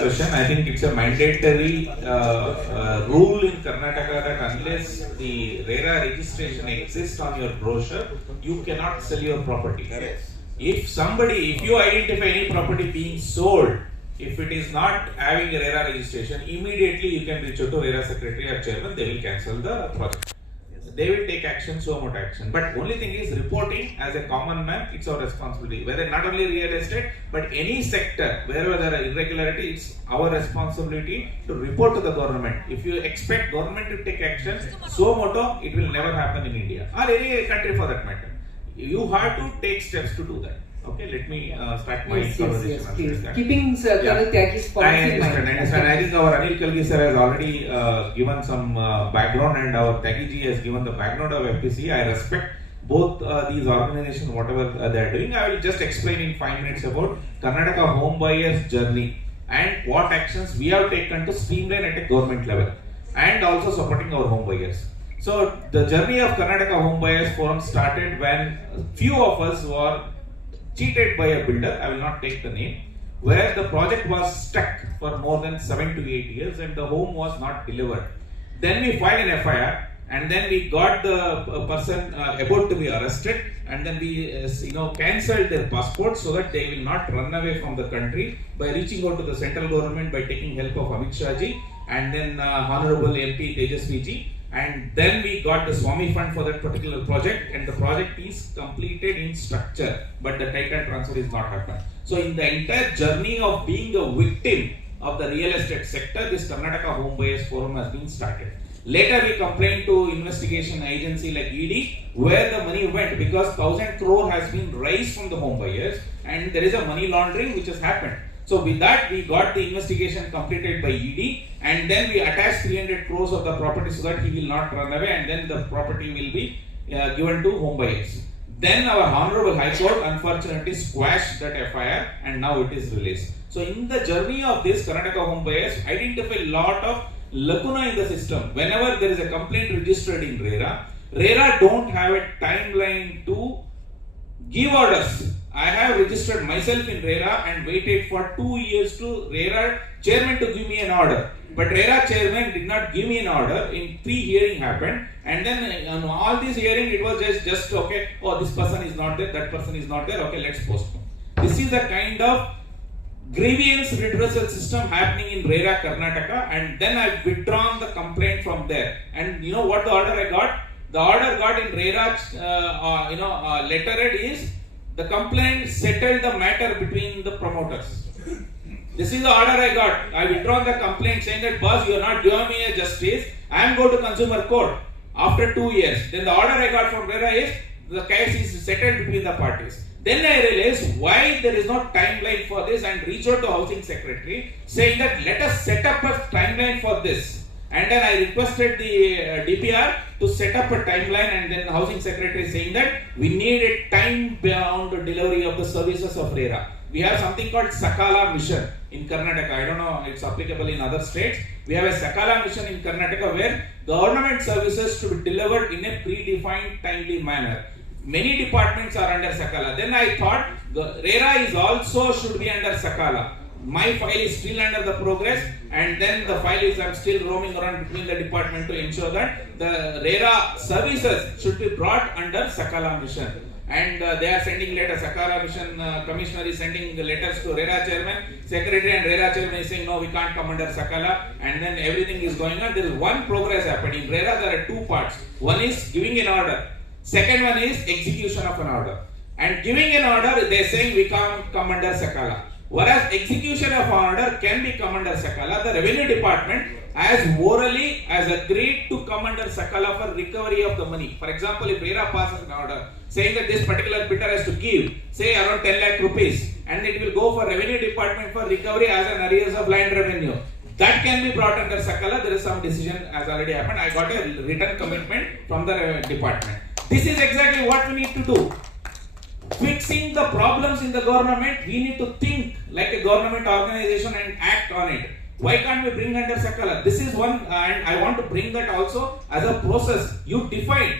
this question. I think it's a mandatory rule in Karnataka that unless the Rera registration exists on your brochure, you cannot sell your property. If you identify any property being sold, if it is not having a Rera registration, immediately you can reach out to Rera secretary or chairman. They will cancel the project. They will take action, so much action. But only thing is reporting as a common man, it's our responsibility. Whether not only real estate, but any sector, wherever there are irregularities, it's our responsibility to report to the government. If you expect government to take action, so moto, it will never happen in India or any country for that matter. You have to take steps to do that. Okay, let me start my conversation. Yes, please. Keeping Colonel Tyagi's policy I understand. I think our Anil Kalgi sir has already given some background, and our Tyagi ji has given the background of FPC. I respect both these organizations, whatever they are doing. I will just explain in 5 minutes about Karnataka home buyers journey and what actions we have taken to streamline at a government level and also supporting our home buyers. So the journey of Karnataka home buyers forum started when few of us were cheated by a builder, I will not take the name, where the project was stuck for more than 7 to 8 years and the home was not delivered. Then we filed an FIR and then we got the person about to be arrested, and then we cancelled their passport so that they will not run away from the country by reaching out to the central government by taking help of Amit Shah ji and then Honorable MP Tejasvi ji. And then we got the Swami fund for that particular project, and the project is completed in structure, but the title transfer is not happened. So in the entire journey of being a victim of the real estate sector, this Karnataka Home Buyers Forum has been started. Later we complained to investigation agency like ED where the money went, because 1,000 crore has been raised from the home buyers and there is a money laundering which has happened. So with that, we got the investigation completed by ED, and then we attached 300 crores of the property so that he will not run away, and then the property will be given to home buyers. Then our Honorable High Court unfortunately squashed that FIR and now it is released. So in the journey of this, Karnataka home buyers identify a lot of lacuna in the system. Whenever there is a complaint registered in Rera, Rera don't have a timeline to give orders. I have registered myself in Rera and waited for 2 years to Rera chairman to give me an order. But Rera chairman did not give me an order. In 3 hearing happened, and then on all these hearing it was just okay. Oh, this person is not there, that person is not there. Okay, let's postpone. This is the kind of grievance redressal system happening in Rera, Karnataka, and then I've withdrawn the complaint from there. And you know what the order I got? The order got in Rera, letterhead is the complaint settled the matter between the promoters. This is the order I got. I withdrawn the complaint saying that, boss, you are not giving me a justice. I am going to consumer court after 2 years. Then the order I got from Rera is the case is settled between the parties. Then I realized why there is no timeline for this, and reached out to housing secretary saying that let us set up a timeline for this. And then I requested the DPR to set up a timeline, and then the housing secretary saying that we need a time-bound delivery of the services of Rera. We have something called Sakala Mission in Karnataka. I don't know if it's applicable in other states. We have a Sakala Mission in Karnataka where government services should be delivered in a predefined timely manner. Many departments are under Sakala. Then I thought Rera is also should be under Sakala. My file is still under the progress, and then the file is I'm still roaming around between the department to ensure that the Rera services should be brought under Sakala Mission. And they are sending letters. Sakala Mission Commissioner is sending the letters to Rera Chairman, Secretary, and Rera Chairman is saying no, we can't come under Sakala, and then everything is going on. There is one progress happening. In Rera there are 2 parts. One is giving an order. Second one is execution of an order. And giving an order, they are saying we can't come under Sakala. Whereas execution of an order can be come under Sakala. The revenue department has agreed to come under Sakala for recovery of the money. For example, if Rera passes an order saying that this particular bidder has to give, say around 10 lakh rupees, and it will go for revenue department for recovery as an arrears of land revenue, that can be brought under Sakala. There is some decision has already happened. I got a written commitment from the department. This is exactly what we need to do. Fixing the problems in the government, we need to think like a government organization and act on it. Why can't we bring under Sakala? This is one, and I want to bring that also as a process. You define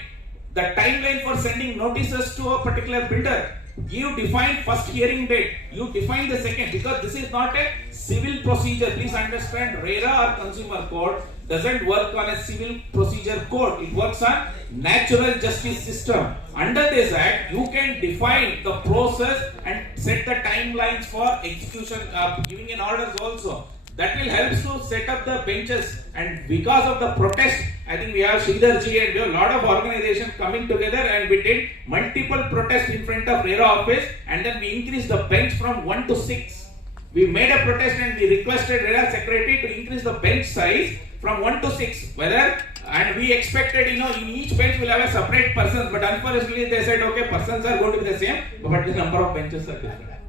the timeline for sending notices to a particular builder. You define first hearing date. You define the second, because this is not a civil procedure. Please understand, Rera or consumer code doesn't work on a civil procedure code. It works on natural justice system. Under this act, you can define the process and set the timelines for execution, giving an orders also. That will help to set up the benches, and because of the protest, I think we have Sridhar ji and we have a lot of organizations coming together, and we did multiple protests in front of Rera office, and then we increased the bench from 1 to 6. We made a protest and we requested Rera secretary to increase the bench size from 1 to 6. And we expected, in each bench will have a separate person, but unfortunately they said, okay, persons are going to be the same, but the number of benches are different.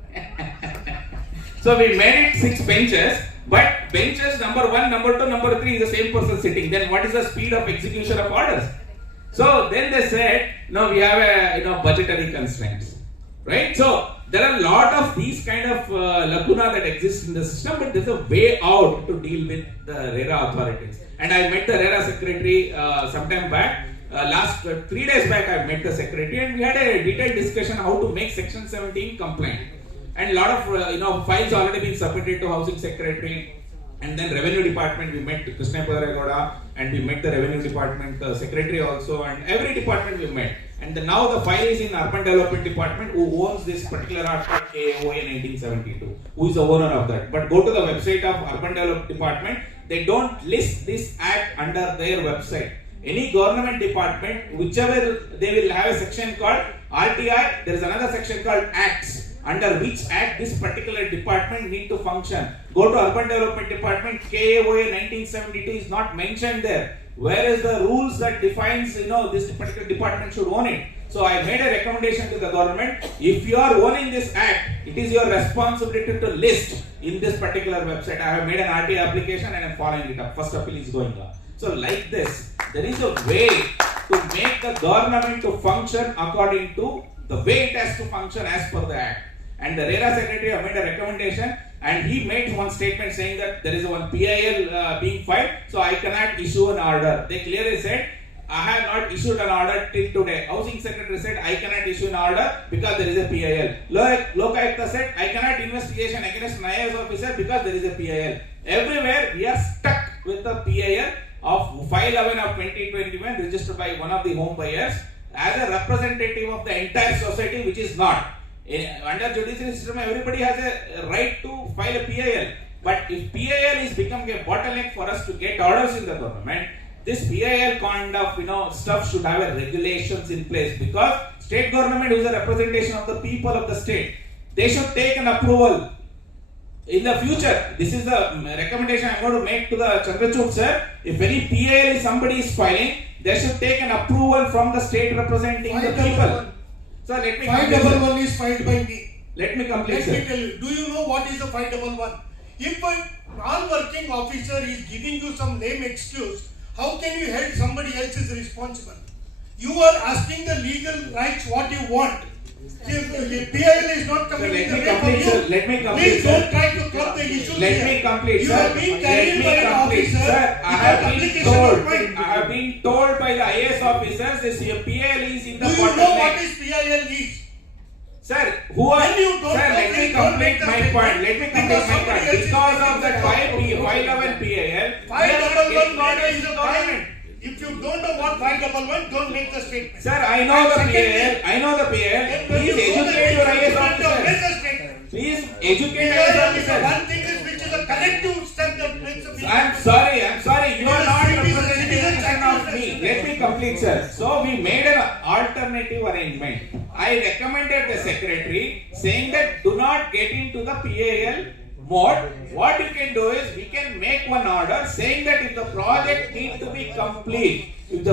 So we made it 6 benches. But benches number 1, number 2, number 3 is the same person sitting. Then what is the speed of execution of orders? So then they said, no, we have a budgetary constraints, right? So there are a lot of these kind of lacuna that exist in the system, but there's a way out to deal with the Rera authorities. And I met the Rera secretary sometime back. Last 3 days back, I met the secretary, and we had a detailed discussion how to make Section 17 compliant. And a lot of files already been submitted to Housing Secretary, and then Revenue Department. We met Krishna Padaragoda, and we met the Revenue Department Secretary also, and every department we met. And now the file is in Urban Development Department, who owns this particular article KOA 1972, who is the owner of that. But go to the website of Urban Development Department, they don't list this act under their website. Any government department, whichever, they will have a section called RTI. There is another section called Acts, under which act this particular department need to function. Go to Urban Development Department, KOA 1972 is not mentioned there. Where is the rules that defines, this particular department should own it? So I made a recommendation to the government. If you are owning this act, it is your responsibility to list in this particular website. I have made an RTI application and I am following it up. First appeal is going on. So like this, there is a way to make the government to function according to the way it has to function as per the act. And the Rera secretary made a recommendation, and he made one statement saying that there is one PIL being filed, so I cannot issue an order. They clearly said, I have not issued an order till today. Housing secretary said, I cannot issue an order because there is a PIL. Lokayukta said, I cannot investigation against an IAS officer because there is a PIL. Everywhere we are stuck with the PIL of 5/11 of 2021 registered by one of the home buyers as a representative of the entire society, which is not. Under judicial system, everybody has a right to file a PIL. But if PIL is becoming a bottleneck for us to get orders in the government, this PIL kind of stuff should have a regulations in place, because state government is a representation of the people of the state. They should take an approval. In the future, this is the recommendation I'm going to make to the Chandrachud sir. If any PIL somebody is filing, they should take an approval from the state representing the people. So let me 511 is filed by me. Let me complete. Let me tell you. Do you know what is a 511? If a non-working officer is giving you some lame excuse, how can you hold somebody else is responsible? You are asking the legal rights what you want. If PIL is not coming in the way for you, let me complete. Please don't try to club the issues. Let me complete. You have been carried by an officer. Sir, I have been told by the IAS officers this PIL is in the bottleneck. Do you know what is PIL is? Sir, let me complete my point. Because of the 511 PIL, 511 is a government. If you don't know what 511, don't make the statement. Sir, I know the PIL. Please educate your IAS officer. Please educate IAS officer. One thing is which is a collective step that makes a I am sorry. You are not representing of me. Let me complete, sir. So we made an alternative arrangement. I recommended the secretary saying that do not get into the PIL mode. What you can do is we can make one order saying that if the project needs to be complete, these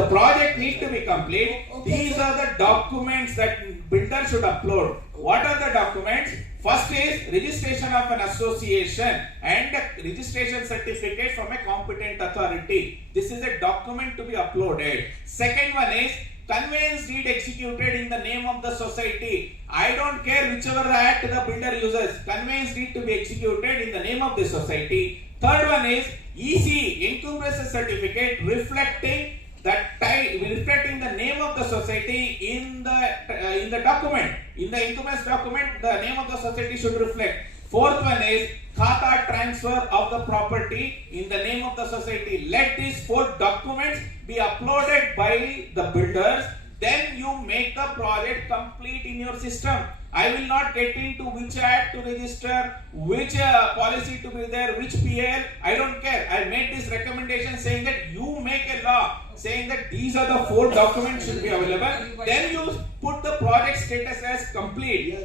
are the documents that builder should upload. What are the documents? First is registration of an association and a registration certificate from a competent authority. This is a document to be uploaded. Second one is conveyance deed executed in the name of the society. I don't care whichever act the builder uses. Conveyance deed to be executed in the name of the society. Third one is EC, encumbrances certificate reflecting that reflecting the name of the society in the document. In the incumbency document, the name of the society should reflect. Fourth one is khata transfer of the property in the name of the society. Let these 4 documents be uploaded by the builders. Then you make the project complete in your system. I will not get into which act to register, which policy to be there, which PL. I don't care. I made this recommendation saying that you make a law saying that these are the 4 documents should be available. Then you put the project status as complete.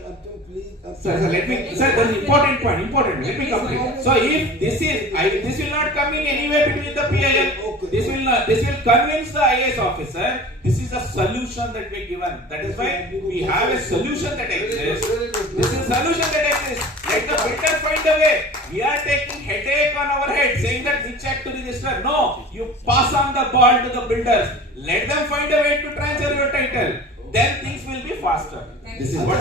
Sir, let me. Sir, that's important point. Let me complete. So if this will not come in anywhere between the PIL. This will convince the IAS officer. This is a solution that we given. That is why we have a solution that exists. This is a solution that exists. Let the builder find a way. We are taking headache on our head saying that which act to register. No, you pass on the ball to the builders. Let them find a way to transfer your title. Then things will be faster. This is what.